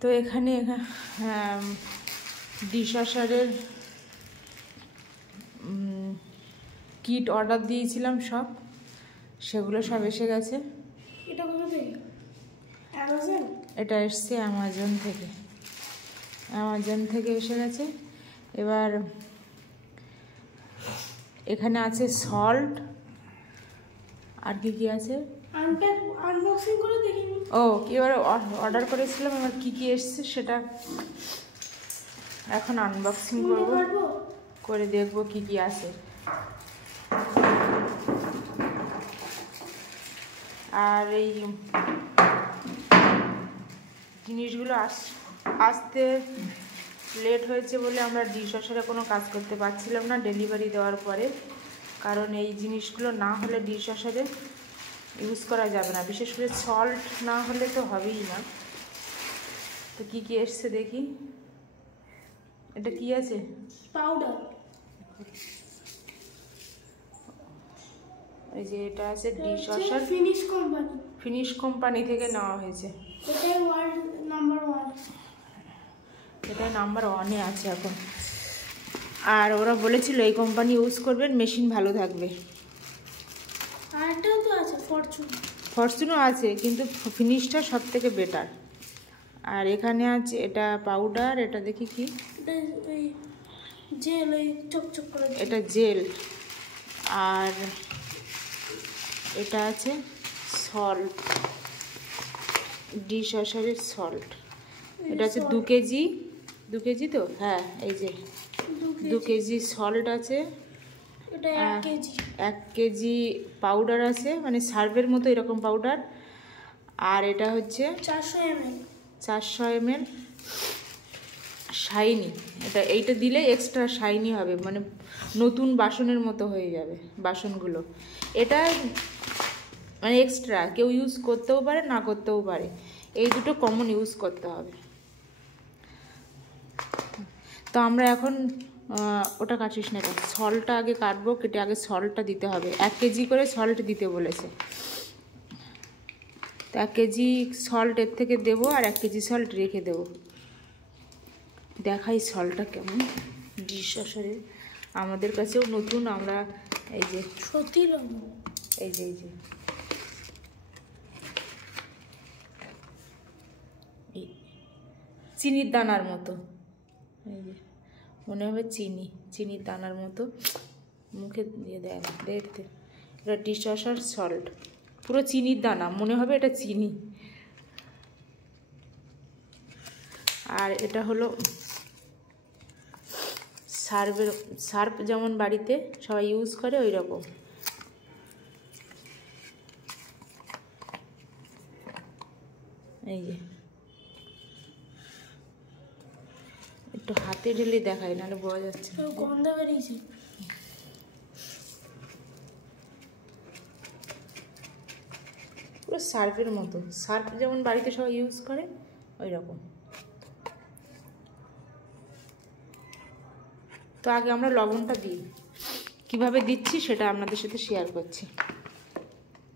তো এখানে ডিশওয়াশারের kit order দিয়েছিলাম, সব সেগুলো সব এসে গেছে। এটা কোথা থেকে? অ্যামাজন? এটা এসছে অ্যামাজন থেকে, অ্যামাজন থেকে এসে গেছে। এবার এখানে আছে সল্ট, আর কি কি আছে আনবক্সিং করে দেখিনি। ও এবার অর্ডার করেছিলাম, এবার কি কি এসছে সেটা এখন আনবক্সিং করব, করে দেখবো কি কি আছে। আর এই জিনিসগুলো আসতে লেট হয়েছে বলে আমরা ডিশওয়াশারে কোনো কাজ করতে পারছিলাম না ডেলিভারি দেওয়ার পরে, কারণ এই জিনিসগুলো না হলে ডিশওয়াশারে ইউজ করা যাবে না, বিশেষ করে সল্ট না হলে তো হবেই না। তো কি কি এসছে দেখি। এটা কি আছে? পাউডার। এই যে এটা আছে ডিশওয়াশার ফিনিশ কোম্পানি থেকে নেওয়া হয়েছে। এটাই ওয়ার্ল্ড নাম্বার 1, এটা নাম্বার 1-এ আছে এখন। আর ওরা বলেছিল এই কোম্পানি ইউজ করবেন, মেশিন ভালো থাকবে। আরেকটাও তো আছে ফরচুনও আছে, কিন্তু ফিনিশটা সব থেকে বেটার। আর এখানে আছে এটা পাউডার, এটা দেখি কি, জেল, চকচক করে, এটা জেল। আর এটা আছে সল্ট, ডিশওয়াশারের সল্ট। এটা আছে 2 কেজি, 2 কেজি তো, হ্যাঁ এই যে 2 কেজি সল্ট আছে। এটা 1 কেজি পাউডার আছে, মানে সার্ভের মতো এরকম পাউডার। আর এটা হচ্ছে 400 ml শাইনি। এইটা দিলে এক্সট্রা শাইনি হবে, মানে নতুন বাসনের মতো হয়ে যাবে বাসনগুলো। এটা মানে এক্সট্রা, কেউ ইউজ করতেও পারে না করতেও পারে, এই দুটো কমন ইউজ করতে হবে। তো আমরা এখন ওটা কাটিস না, সল্টটা আগে কাটবো, কেটে আগে সল্টটা দিতে হবে। 1 কেজি করে সল্ট দিতে বলেছে, তো 1 কেজি সল্ট এর থেকে দেবো, আর 1 কেজি সল্ট রেখে দেবো। দেখাই সল্টটা কেমন ডিশওয়াশারে, আমাদের কাছেও নতুন। আমরা এই যে সত্যি এই যে চিনির দানার মতো, এই যে মনে হবে চিনির দানার মতো, মুখে দিয়ে দেখতে। এটা ডিশওয়াশার সল্ট, পুরো চিনির দানা মনে হবে, এটা চিনি। আর এটা হলো সার্ফ, যেমন বাড়িতে সবাই ইউজ করে ওই রকম। এই যে একটু হাতে ঢেলে দেখাই, নাহলে বোঝা যাচ্ছে না। গন্ধ বেরিয়েছে। পুরো সার্ফের মতো, সার্ফ যেমন বাড়িতে সবাই ইউজ করে ওই রকম। তো আগে আমরা লবণটা দিই, কীভাবে দিচ্ছি সেটা আপনাদের সাথে শেয়ার করছি।